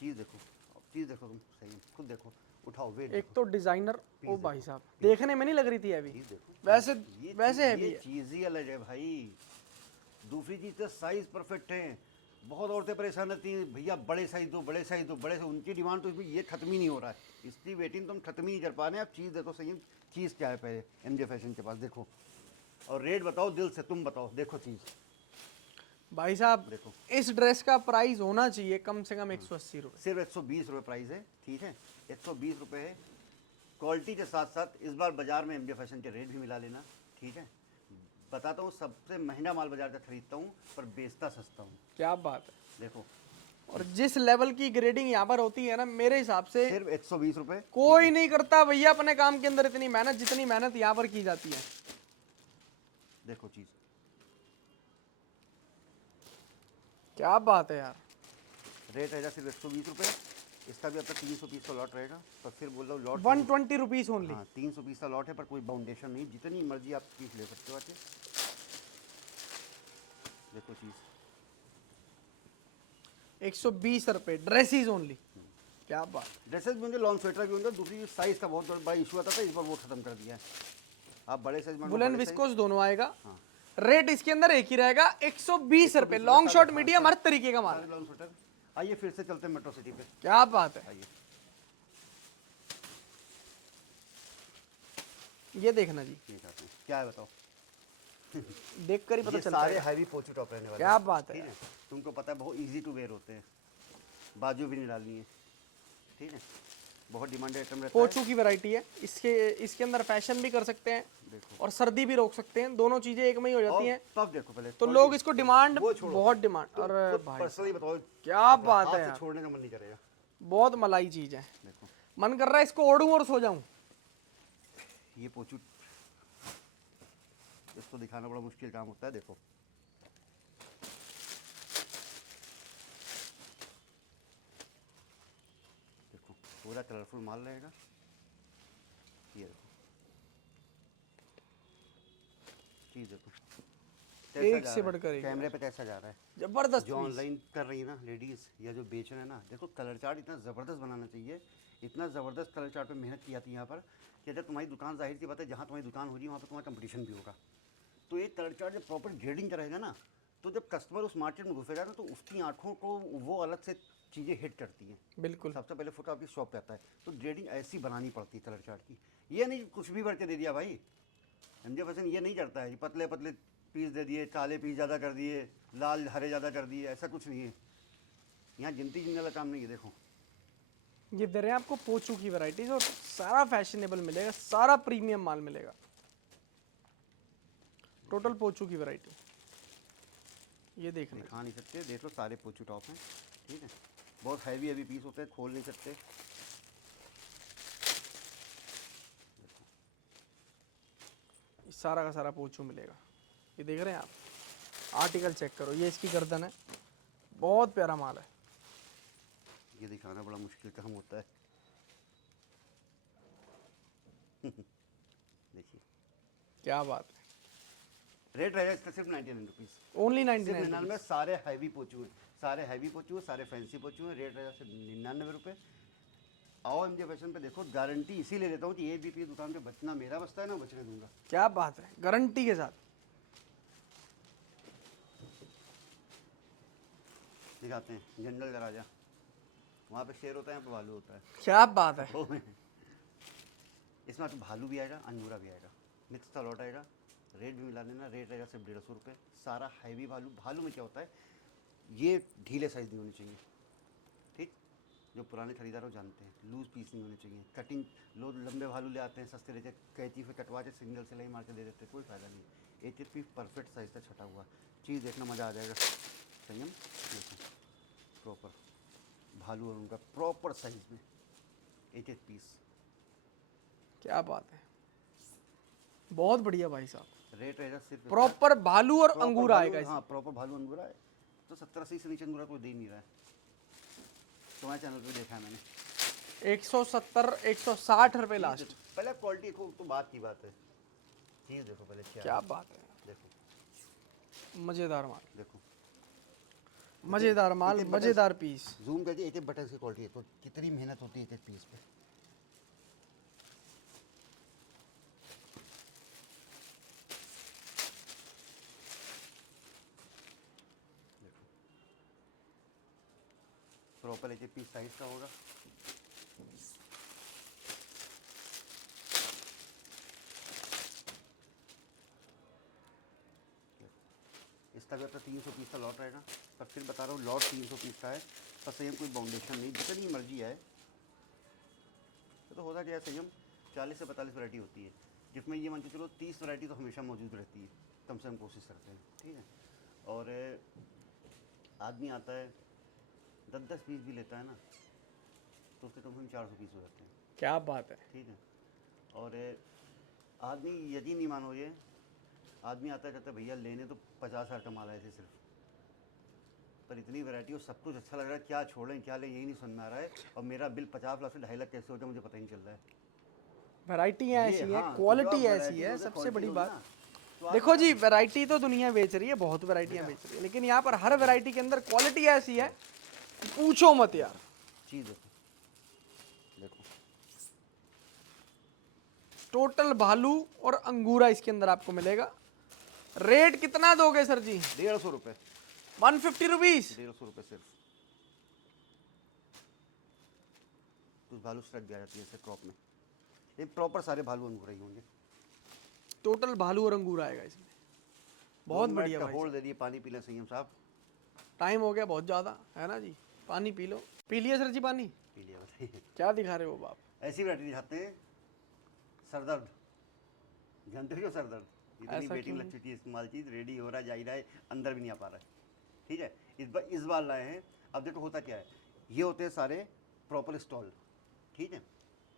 चीज़ देखो, चीज़ देखो, तुम सही है, खुद देखो, उठाओ वेट एक देखो, तो डिजाइनर, ओ पीस भाई देखो, साहब देखने में नहीं लग रही थी अभी, चीज़ देखो। वैसे ये वैसे चीज़- हैवी ये है। चीज़ ही अलग है भाई। दूसरी चीज़ तो साइज़ परफेक्ट है। बहुत औरतें परेशान रहती हैं, भैया बड़े साइज़ दो, बड़े साइज़ दो, बड़े साइज। उनकी डिमांड तो इसमें ये खत्म ही नहीं हो रहा है, इसकी वेटिंग तो हम खत्म ही नहीं कर पा रहे हैं। आप चीज़ देखो सही, चीज़ क्या है पहले एमजे फैशन के पास देखो, और रेट बताओ दिल से, तुम बताओ, देखो चीज़ भाई साहब देखो। इस ड्रेस का प्राइस होना चाहिए कम से कम 180 रुपये। सिर्फ 120 रुपये प्राइस है, ठीक है। 120 रुपये है। क्वालिटी के साथ साथ इस बार बाजार में एमजे फैशन के रेट भी मिला लेना, ठीक है। बताता हूँ, सबसे महंगा माल बाजार का खरीदता हूँ पर बेचता सस्ता हूँ। क्या बात है। देखो और जिस लेवल की ग्रेडिंग यहाँ पर होती है ना, मेरे हिसाब से सिर्फ 120 रुपये। कोई नहीं करता भैया अपने काम के अंदर इतनी मेहनत जितनी मेहनत यहाँ पर की जाती है। देखो चीज़, क्या बात है यार। रेट रहेगा सिर्फ 120 रुपये। इसका भी अब तक 300 पीस का लॉट रहेगा, पर फिर बोल रहा हूँ लॉट 120 रुपीज ओनली। हाँ 300 पीस का लॉट है, पर कोई बाउंडेशन नहीं, जितनी मर्जी आप पीस ले सकते हो आके। देखो चीज़ 120 रुपये ड्रेसिस ओनली। क्या बात। ड्रेसेस भी होंगे, लॉन्ग स्वेटर भी होंगे। दूसरी साइज़ का बहुत बड़ा इशू आता था, इस बार वो खत्म कर दिया है। आप बड़े साइज में वुलन विस्कोस दोनों आएगा। हाँ। रेट इसके अंदर एक ही रहेगा 120 रुपये। लॉन्ग शॉर्ट मीडियम हर तरीके का माल है। Long sweater. आइए फिर से चलते हैं मेट्रो सिटी पे, क्या बात है। आइए। ये देखना जी, ये चाहते हैं क्या है बताओ। देख कर ही पता ये चलता सारे है। हैवी पोचू टॉप रहने वाले क्या हैं, बात है ठीक है। तुमको पता है बहुत इजी टू वेयर होते हैं, बाजू भी नहीं डालनी है, ठीक है। बहुत डिमांडेड आइटम रहता है। पोचू की वैरायटी है। इसके अंदर फैशन भी कर सकते हैं देखो और सर्दी भी रोक सकते हैं, दोनों चीजें एक में ही हो जाती हैं। तब देखो पहले तो लोग इसको डिमांड, वो छोड़ो, बहुत डिमांड। अरे भाई पर्सनली बताओ, क्या बात हाथ है से यार, छोड़ने का मन नहीं करेगा। बहुत मलाई चीज है। देखो मन कर रहा है इसको ओढ़ूं और सो जाऊं। ये पोचू, इसको दिखाना बड़ा मुश्किल काम होता है। देखो देखो पूरा कलरफुल माल रहेगा। ये देखो चीज़ देखो कैसा एक जा से रहा है, बढ़कर एक कैमरे पे कैसा जा रहा है। जबरदस्त जो पीस। ऑनलाइन कर रही है ना लेडीज़, या जो बेच रहे हैं ना, देखो कलर चार्ट इतना ज़बरदस्त बनाना चाहिए। इतना ज़बरदस्त कलर चार्ट पे मेहनत की जाती है यहाँ पर कि अगर तुम्हारी दुकान, जाहिर सी बात है जहाँ तुम्हारी दुकान होगी वहाँ पर तुम्हारा कंपटीशन भी होगा। तो एक कलर चार्ट जब प्रॉपर ग्रेडिंग का रहेगा ना, तो जब कस्टमर उस मार्केट में घुसेगा ना, तो उसकी आंखों को वो अलग से चीज़ें हिट करती हैं। बिल्कुल। सबसे पहले फोटो आपकी शॉप पे आता है, तो ग्रेडिंग ऐसी बनानी पड़ती है कलर चार्ट की। ये नहीं कुछ भी भर के दे दिया भाई, एमजे फैशन ये नहीं करता है, पतले पतले पीस दे दिए, काले पीस ज़्यादा कर दिए, लाल हरे ज़्यादा कर दिए, ऐसा कुछ नहीं है। यहाँ गिनती गिनने वाला काम नहीं है। देखो ये दे रहे हैं आपको पोचू की वैरायटीज, और सारा फैशनेबल मिलेगा, सारा प्रीमियम माल मिलेगा। टोटल पोचू की वैरायटी ये देखना। दिखा नहीं सकते, देख लो सारे पोचू टॉप हैं, ठीक है। बहुत हैवी हैवी पीस होते हैं, खोल नहीं सकते। सारा का सारा पोचू मिलेगा। ये देख रहे हैं आप, आर्टिकल चेक करो, ये इसकी गर्दन है, बहुत प्यारा माल है। ये दिखाना बड़ा मुश्किल काम होता है। देखिए क्या बात है। रेट रहेगा इसका सिर्फ 99 रुपीज़। ओनली सिर्फ 99 99 में सारे हैवी पोचू हैं, सारे हैवी पोचू हैं, सारे फैंसी पोचू हैं। रेट रहेगा सिर्फ 99 रुपये। आओ एमजे फैशन पे देखो, गारंटी इसीलिए देता हूँ कि ये भी दुकान पे बचना मेरा बचता है ना, बचने दूंगा। क्या बात है, गारंटी के साथ। दिखाते हैं जंगल का राजा, वहाँ पे शेर होता है, यहाँ पे भालू होता है। क्या बात है। इसमें तो भालू भी आएगा, अंगूरा भी आएगा, मिक्स का लौट आएगा। रेट भी मिला देना, रेट रहेगा सिर्फ 150 रुपये। सारा हैवी भालू। भालू में क्या होता है, ये ढीले साइज़ नहीं होनी चाहिए, ठीक। जो पुराने खरीदार वो जानते हैं, लूज पीस नहीं होने चाहिए। कटिंग लोग लंबे भालू ले आते हैं सस्ते लेके, कैंची से कटवा के सिंगल सिलाई मार के दे देते हैं, कोई फ़ायदा नहीं। एक एक पीस परफेक्ट साइज़ का छटा हुआ चीज़ देखना मज़ा आ जाएगा। संयम देखो, प्रॉपर भालू और उनका प्रॉपर साइज में एक एक पीस। क्या बात है, बहुत बढ़िया भाई साहब। रेट रहेगा सिर्फ प्रॉपर भालू और प्रॉपर अंगूर भालू, आएगा इसमें। हाँ प्रॉपर भालू अंगूरा है। तो 70-80 से नीचे अंगूरा कोई दे ही नहीं रहा है, तुम्हारे चैनल पे देखा है मैंने। 170 160 रुपए लास्ट। पहले क्वालिटी को तो बात की बात है, चीज़ देखो पहले क्या है। बात है, देखो मजेदार माल, देखो मजेदार माल, एक मजेदार पीस। जूम करके एक एक बटन की क्वालिटी है, तो कितनी मेहनत होती है एक एक पीस पे। प्रॉपर एक एक पीस साइज का होगा। इसका भी अपना 300 पीस का लॉट रहेगा, पर फिर बता रहा हूँ लॉट 300 पीस का है, पर संयम कोई बाउंडेशन नहीं, जितनी मर्जी है। तो होता क्या है संयम, 40 से 45 वैरायटी होती है, जिसमें ये मान के चलो 30 वैरायटी तो हमेशा मौजूद रहती है, कम से कम कोशिश करते हैं, ठीक है। और आदमी आता है 10-10 पीस भी लेता है ना, तो उसके कम से कम 400 पीस हो जाते हैं, क्या बात है, ठीक है। और आदमी यदि नहीं मानो, ये आदमी आता है कहता है भैया लेने तो 50,000 का माल है ऐसे सिर्फ, पर इतनी वैरायटी और सब कुछ अच्छा लग रहा है, क्या छोड़ें क्या लें यही नहीं समझ में आ रहा है, और मेरा बिल 50 लाख से 2.5 लाख कैसे हो जाए मुझे पता ही नहीं चल रहा है। वैरायटियाँ ये ऐसी हैं, हाँ, तो क्वालिटी जो आप ऐसी variety है, लोगे, सबसे quality बड़ी लोगे बात। ना, तो देखो आप जी, वैरायटी तो दुनिया बेच रही है, बहुत वैरायटियाँ बेच रही है, लेकिन यहाँ पर हर वैरायटी के अंदर क्वालिटी ऐसी है, पूछो मत यार। चीज़ देखो, देखो टोटल भालू और अंगूरा इसके अंदर आपको मिलेगा। रेट कितना दोगे सर जी? 150 रुपये, 150 रुपीज। 150 रुपये सिर्फ। कुछ भालू स्ट्रक भी आ जाती है ऐसे क्रॉप में, ये प्रॉपर सारे भालू अंगूर ही होंगे। टोटल भालू और अंगूर आएगा इसमें, बहुत 2 मिनट बढ़िया का भाई होल्ड साहब। दे दिए, पानी पी लें संयम साहब। टाइम हो गया बहुत ज़्यादा, है ना जी? पानी पी लो, पी लिया सर जी पानी? पी लिया, बताइए। क्या दिखा रहे हो बाप? ऐसी वैरायटी दिखाते हैं, सरदर्द, जानते हो क्यों सरदर्द? इतनी ऐसा वेटिंग क्यों? लग चुकी है, इस्तेमाल चीज़ रेडी हो रहा है, जा ही रहा है, अंदर भी नहीं आ पा रहा है, ठीक है। इस बार लाए हैं। अब देखो होता क्या है, ये होते हैं सारे प्रॉपर स्टॉल, ठीक है।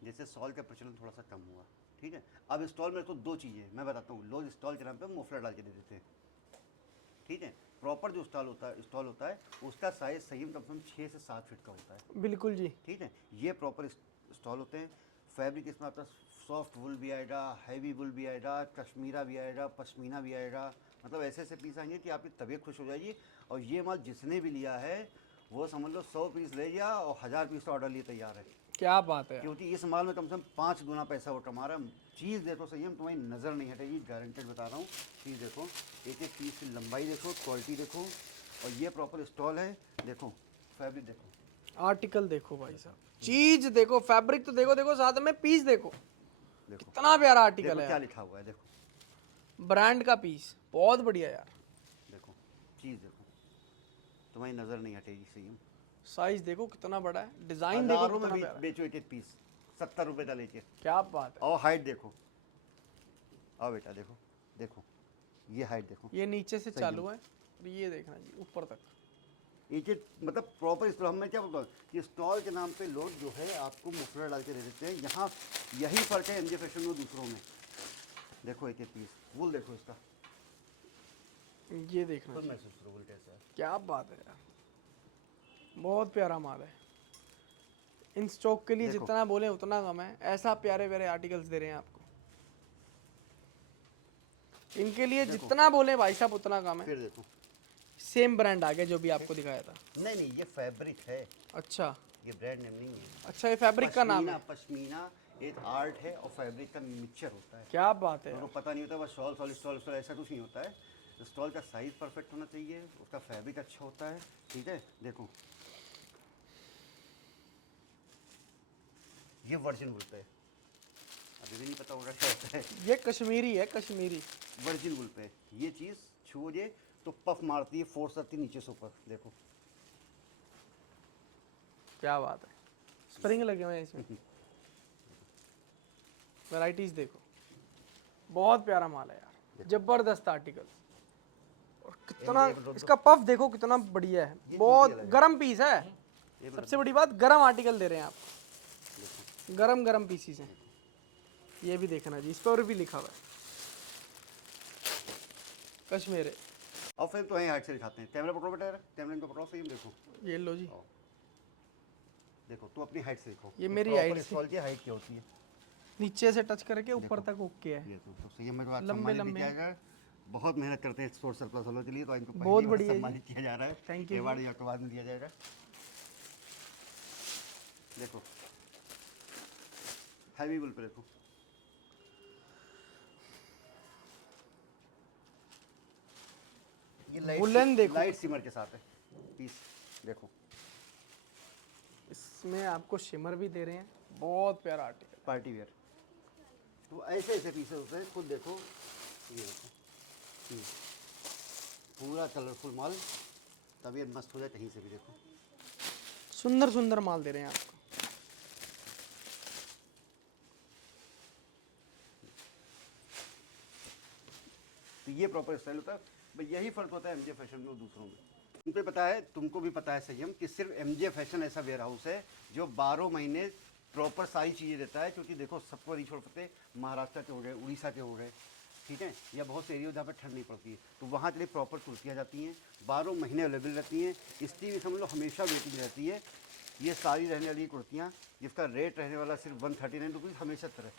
जैसे स्टॉल का प्रचलन थोड़ा सा कम हुआ, ठीक है। अब स्टॉल में तो 2 चीज़ें मैं बताता हूँ, लोग स्टॉल के नाम पे मोफलर डाल के दे देते हैं, ठीक है। प्रॉपर जो स्टॉल होता है उसका साइज संयम कम से कम 6 से 7 फीट का होता है, बिल्कुल जी। ठीक है। ये प्रॉपर स्टॉल होते हैं। फैब्रिक इसमें आपका सॉफ्ट वुल भी आएगा, हैवी वुल भी आएगा, कश्मीरा भी आएगा, पश्मीना भी आएगा, मतलब ऐसे ऐसे पीस आएंगे कि आपकी तबीयत खुश हो जाएगी। और ये माल जिसने भी लिया है वो समझ लो 100 पीस ले गया और 1000 पीस का ऑर्डर लिए तैयार है, क्या बात है यार। क्योंकि इस माल में कम से कम 5 गुना पैसा वो कमा रहा है। चीज़ देखो संयम, तुम्हारी नज़र नहीं हटेगी, गारंटेड बता रहा हूँ। चीज़ देखो, एक एक पीस की लंबाई देखो, क्वालिटी देखो, और ये प्रॉपर स्टॉल है। देखो फैब्रिक देखो, आर्टिकल देखो भाई साहब, चीज देखो, फैब्रिक तो देखो, देखो साथ में पीस देखो, देखो कितना प्यारा आर्टिकल देखो है क्या यार। लिखा हुआ है, देखो ब्रांड का पीस, बहुत बढ़िया यार। देखो चीज़ देखो, तुम्हारी नज़र नहीं हटेगी संयम। साइज देखो कितना बड़ा है, डिजाइन देखो हज़ारों में कितना प्यारा है। बेचो एक एक पीस 70 रुपये का लेके। क्या बात है। और हाइट देखो, आओ बेटा देखो, देखो ये हाइट देखो, ये नीचे से सही चालू है और ये देखना जी ऊपर तक। एक एक मतलब प्रॉपर स्टॉल। मैं क्या बोलता हूँ कि स्टॉल के नाम पे लोग जो है आपको मुफलर डाल के दे देते हैं। यहाँ यही फ़र्क है एमजे फैशन में दूसरों में। देखो एक एक पीस वुल देखो इसका, ये देखना खुद जी। महसूस करो वुल कैसा है। क्या बात है यार, बहुत प्यारा माल है। इन स्टॉक के लिए देखो। जितना बोले उतना कम है, ऐसा प्यारे प्यारे आर्टिकल्स दे रहे हैं आपको। इनके लिए देखो। जितना बोले भाई साहब उतना कम है। फिर देखो, सेम ब्रांड आ गया जो भी आपको दिखाया था। नहीं नहीं ये फैब्रिक है, अच्छा ये ब्रांड नेम नहीं है। अच्छा, ये फैब्रिक का नाम है। पश्मीना एक आर्ट है और फैब्रिक का मिक्सचर होता है। क्या बात है उनको यार। पता नहीं होता, बस स्टॉल ऐसा कुछ नहीं होता है। स्टॉल का साइज़ परफेक्ट होना चाहिए, उसका फैब्रिक अच्छा होता है, ठीक है। देखो ये वर्जिन वुल पे है, अभी भी नहीं पता होगा क्या होता है। ये कश्मीरी है, कश्मीरी। वर्जिन वुल पे ये चीज़ छूओगे तो पफ मारती है, फोर्स आती है नीचे से ऊपर। देखो क्या बात है। स्प्रिंग लगे हुए हैं इसमें। वैरायटीज देखो, बहुत प्यारा माल है यार, जबरदस्त आर्टिकल। और कितना इसका पफ देखो कितना बढ़िया है, बहुत गरम पीस है। सबसे बड़ी बात गरम आर्टिकल दे रहे हैं आप, गरम गरम पीसीस हैं। ये भी देखना जी, इस पर भी लिखा हुआ है कश्मीर। और फिर तो यहीं हाइट से दिखाते हैं। कैमरा पकड़ो बेटा, कैमरा इनको पकड़ो, सेम देखो। ये लो जी, देखो तो अपनी हाइट से देखो, ये मेरी हाइट से। स्टॉल की हाइट क्या होती है, नीचे से टच करके ऊपर तक ओके है। ये तो सही में तो आज लंबे सम्मानित लंबे किया जाए। बहुत मेहनत करते हैं एक्सपोर्ट सरप्लस वालों के लिए, तो इनको बहुत पहली बार बढ़िया जी। सम्मानित किया जा रहा है। Thank you अवार्ड आपके बाद में दिया जाएगा। देखो हैवी बुल पे देखो, ये वुलन देखो, लाइट सिमर के साथ है पीस। देखो इसमें आपको शिमर भी दे रहे हैं, बहुत प्यारा आर्टिकल। पार्टी वेयर, तो ऐसे ऐसे पीसेस होते हैं, खुद देखो। ये देखो पूरा कलरफुल माल, तबीयत मस्त हो जाए कहीं से भी। देखो सुंदर सुंदर माल दे रहे हैं आपको। तो ये प्रॉपर स्टाइल होता है भाई। यही फर्क होता है एमजे फैशन में और दूसरों में। तुमको पता है, तुमको भी पता है संयम, कि सिर्फ एमजे फैशन ऐसा वेयर हाउस है जो 12 महीने प्रॉपर सारी चीज़ें देता है। क्योंकि देखो सबको नहीं छोड़ सकते, महाराष्ट्र के हो गए, उड़ीसा के हो गए, ठीक है, या बहुत से एरिया जहाँ पर ठंड नहीं पड़ती है, तो वहाँ के लिए प्रॉपर कुर्तियाँ जाती हैं, 12 महीने अवेलेबल रहती हैं। इसकी भी समझ लो हमेशा वेटिंग रहती है। ये सारी रहने वाली कुर्तियाँ, जिसका रेट रहने वाला सिर्फ 139 रुपीज़ हमेशा तरह,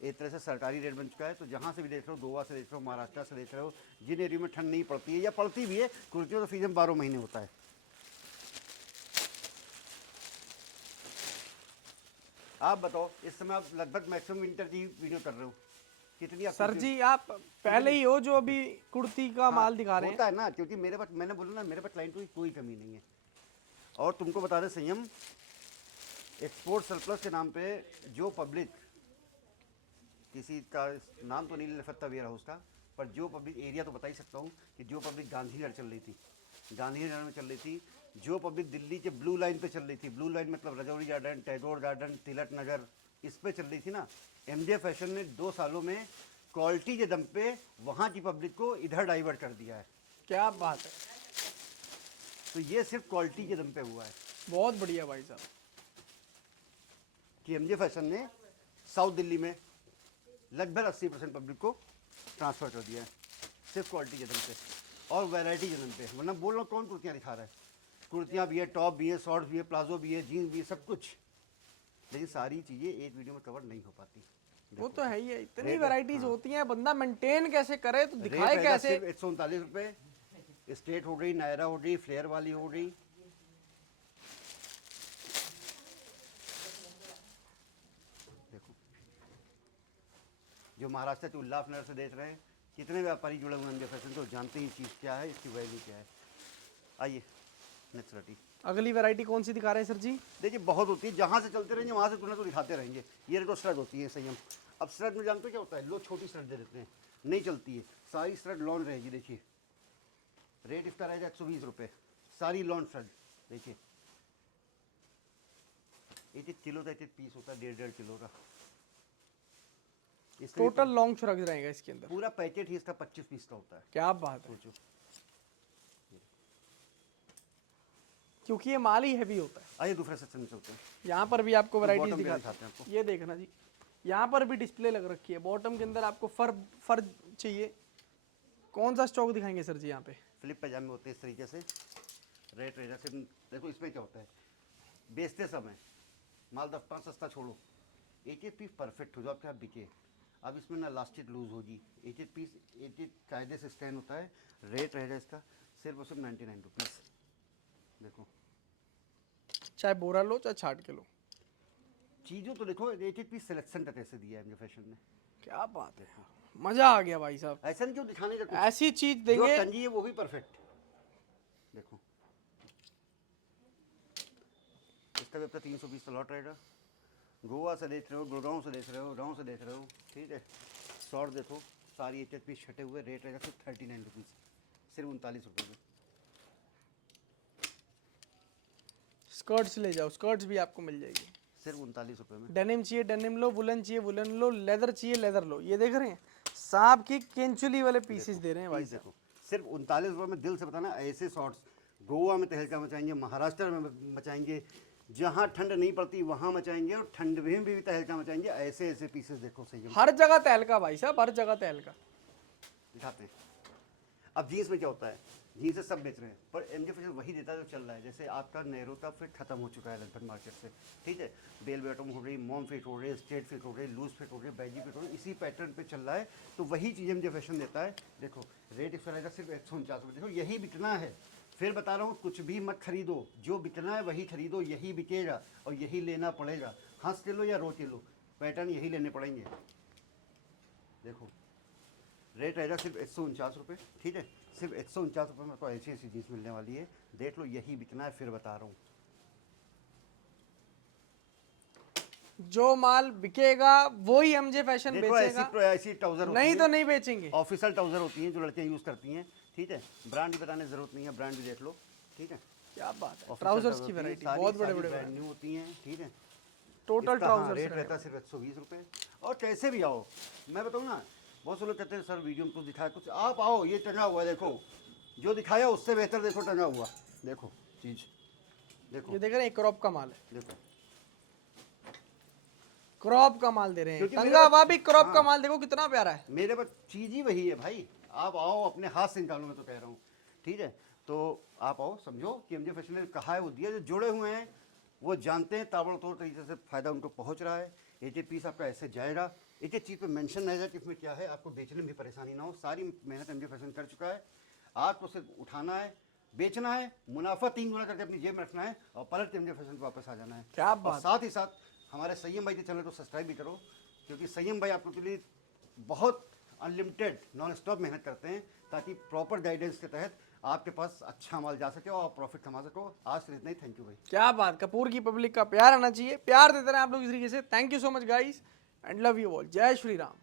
एक तरह से सरकारी रेट बन चुका है। तो जहाँ से भी देख रहे हो, गोवा से देख रहे हो, महाराष्ट्र से देख रहे हो, जिन एरिया में ठंड नहीं पड़ती है या पड़ती भी है, कुर्तियों का सीजन 12 महीने होता है। आप बताओ, इस समय आप लगभग मैक्सिमम विंटर की वीडियो कर रहे हो, कितनी आप सर जी आप पहले ही हो जो अभी कुर्ती का माल दिखा रहे हैं। होता है ना, क्योंकि मेरे पास, मैंने बोला ना, मेरे पास क्लाइंटों की कोई कमी नहीं है। और तुमको बता दें संयम, एक्सपोर्ट सरप्लस के नाम पे जो पब्लिक, किसी का नाम तो नहीं ले सकता वेयर हाउस का, पर जो पब्लिक, एरिया तो बता ही सकता हूँ, कि जो पब्लिक गांधीनगर चल रही थी, गांधीनगर में चल रही थी, जो पब्लिक दिल्ली के ब्लू लाइन पे चल रही थी, ब्लू लाइन मतलब रजौरी गार्डन, टैगोर गार्डन, तिलक नगर, इस पे चल रही थी ना, एमजे फैशन ने 2 सालों में क्वालिटी के दम पे वहाँ की पब्लिक को इधर डाइवर्ट कर दिया है। क्या बात है, तो ये सिर्फ क्वालिटी के दम पे हुआ है बहुत बढ़िया भाई साहब। कि एमजे फैशन ने साउथ दिल्ली में लगभग 80% पब्लिक को ट्रांसफ़र कर दिया है, सिर्फ क्वालिटी के दम पे और वैरायटी के दम पे। वरना बोल रहा हूँ, कौन कुर्तियाँ दिखा रहा है? कुर्तियाँ भी है, टॉप भी है, शॉर्ट्स भी है, प्लाजो भी है, जीन्स भी है, सब कुछ। लेकिन सारी चीज़ें एक वीडियो में कवर नहीं हो पाती। वो तो है ही है, इतनी वैरायटीज होती हैं, बंदा मेंटेन कैसे करे, तो दिखाए रेट रहेगा कैसे। सिर्फ 139 रुपये। स्ट्रेट हो गई, नायरा हो गई, फ्लेयर वाली हो गई। देखो जो महाराष्ट्र के उल्लासनगर से देख रहे हैं, कितने व्यापारी जुड़े हुए हैं फैशन, तो जानते ही चीज़ क्या है, इसकी वैल्यू क्या है। आइए नेक्स्ट वैरायटी। अगली वैरायटी कौन सी दिखा रहे हैं सर जी? देखिए बहुत होती है, जहाँ से चलते रहेंगे वहाँ से तुरंत तो दिखाते रहेंगे। ये देखो श्रड होती है संयम। अब श्रड में जानते हो क्या होता है? लोग छोटी श्रड दे देते हैं, नहीं चलती है। सारी श्रड लॉन रहेगी। देखिए रेट इसका रहेगा 120 रुपये, सारी लॉन श्रड। देखिए एक किलो का एक पीस होता है, 1.5 किलो का। इसका टोटल लॉन्ग श्रग रहेगा इसके अंदर। पूरा पैकेट ही इसका 25 पीस का होता है। क्या बात है, सोचो, क्योंकि ये माल ही हैवी होता है। आइए दूसरे सेक्शन में चलते हैं। यहाँ पर भी आपको वैरायटीज bottom दिखाते दिखाते हैं आपको। हैं। ये देखना जी, यहाँ पर भी डिस्प्ले लग रखी है। बॉटम के अंदर आपको फर फर चाहिए। कौन सा स्टॉक दिखाएंगे सर जी यहाँ पे? फ्लिप पैजामे होते हैं इस तरीके से। रेट रहेगा सिर्फ, देखो इसमें क्या होता है, बेचते समय माल 10-5 सस्ता छोड़ो, एक एक पीस परफेक्ट हो जो आपके हाथ बिके। अब इसमें ना लास्टिक लूज होगी, एक एक पीस एक एक कायदे से स्टैंड होता है। रेट रहेगा इसका सिर्फ और सिर्फ 99 रुपीज़। देखो चाहे बोरा लो चाहे छाट के लो, चीज़ों तो देखो, एक एक पीस सिलेक्शन का कैसे दिया है मुझे फैशन ने। क्या बात है यार, मजा आ गया भाई साहब। ऐसा नहीं क्यों दिखाने का कुछ, ऐसी चीज जो देंगे। कंजी है वो भी परफेक्ट। देखो इसका भी अपना 320 लॉट रहेगा। गोवा से देख रहे हो, गुड़गांव से देख रहे हो, गाँव से देख रहे हो, ठीक है। शॉर्ट देखो, सारी एक एक पीस छटे हुए। रेट रहेगा सिर्फ 39 रुपीज़, सिर्फ 39 रुपये में। स्कर्ट्स ले जाओ, स्कर्ट्स भी आपको मिल जाएगी। सिर्फ 39 रुपये में। डेनिम चाहिए डेनिम लो, वुलन चाहिए वुलन लो, लेदर चाहिए लेदर लो। ये देख रहे हैं सांप की केंचुली वाले पीसेस दे रहे हैं भाई पीस देखो, सिर्फ 39 रुपये में। दिल से बताना, ऐसे शॉर्ट्स गोवा में तहलका मचाएंगे, महाराष्ट्र में मचाएंगे, जहाँ ठंड नहीं पड़ती वहाँ मचाएंगे, और ठंड में भी तहलका मचाएंगे। ऐसे ऐसे पीसेस देखो सही हर जगह तहलका भाई साहब, हर जगह तहलका। दिखाते हैं। अब जीन्स में क्या होता है, जीन्स से सब बेच रहे हैं, पर एमजे फैशन वही देता है जो चल रहा है। जैसे आपका नेहरू का फिट खत्म हो चुका है लगभग मार्केट से, ठीक है। बेल बॉटम हो रही, मॉम फिट हो रही, स्ट्रेट फिट हो रही, लूज फिट हो रही, बैगी फिट हो रही, इसी पैटर्न पे चल रहा है। तो वही चीज़ एमजे फैशन देता है। देखो रेट इसका रहेगा सिर्फ 149 रुपये। देखो यही बिकना है, फिर बता रहा हूँ, कुछ भी मत खरीदो, जो बिकना है वही खरीदो, यही बिकेगा और यही लेना पड़ेगा। हंस के लो या रो के लो, पैटर्न यही लेने पड़ेंगे। देखो रेट रहेगा सिर्फ 149 रुपये, ठीक है। सिर्फ 149 रुपये में तो ऐसी ऐसी जीन्स मिलने वाली है, देख लो, यही बिकना है, फिर बता रहा हूँ। जो माल बिकेगा वही एमजे फैशन देखो बेचेगा, ऐसी ट्राउजर नहीं तो नहीं बेचेंगे। ऑफिशियल ट्राउजर होती हैं जो लड़कियाँ यूज़ करती हैं, ठीक है। ब्रांड भी बताने की जरूरत नहीं है, ब्रांड भी देख लो, ठीक है। क्या बात है, Official ट्राउजर्स trouser की होती हैं, वैरायटी सारी- बहुत बड़े सारी बड़े brand ब्रांड, न्यू होती हैं, ठीक है। टोटल इसका, हाँ, ट्राउजर्स रेट रहता है सिर्फ 120 रुपये। और कैसे भी आओ, मैं बताऊँ ना, बहुत से लोग कहते हैं सर वीडियो में कुछ दिखाया कुछ, आप आओ, ये टंगा हुआ है, देखो जो दिखाया उससे बेहतर देखो टंगा हुआ, देखो चीज़, देखो ये देख रहे हैं क्रॉप का माल है, देखो। क्रॉप का माल दे रहे हैं, क्योंकि मेरे टंगा पास- हुआ भी क्रॉप का हाँ। माल, देखो कितना प्यारा है। मेरे पास चीज़ ही वही है भाई, आप आओ, अपने हाथ से निकालो, मैं तो कह रहा हूँ, ठीक है। तो आप आओ, समझो कि एमजे फैशन ने कहा है वो दिया, जो जुड़े हुए हैं वो जानते हैं ताबड़तोड़ तरीके से फ़ायदा उनको पहुँच रहा है। एक एक पीस आपका ऐसे जाएगा, एक एक चीज़ पे मेंशन रहेगा कि इसमें क्या है, आपको बेचने में भी परेशानी ना हो। सारी मेहनत एमजे फैशन कर चुका है, आपको सिर्फ उठाना है, बेचना है, मुनाफा 3 गुना करके अपनी जेब में रखना है और पलट के एमजे फैशन पे वापस आ जाना है। क्या और बात। साथ ही साथ हमारे संयम भाई के चैनल को सब्सक्राइब भी करो, क्योंकि संयम भाई आपके लिए बहुत अनलिमिटेड नॉन स्टॉप मेहनत करते हैं, ताकि प्रॉपर गाइडेंस के तहत आपके पास अच्छा माल जा सके और प्रॉफिट कमा सको। आज सिर्फ इतना ही, थैंक यू भाई। क्या बात, कपूर की पब्लिक का प्यार आना चाहिए, प्यार देते रहे आप लोग इस तरीके से। Thank you so much guys and love you all, जय श्री राम।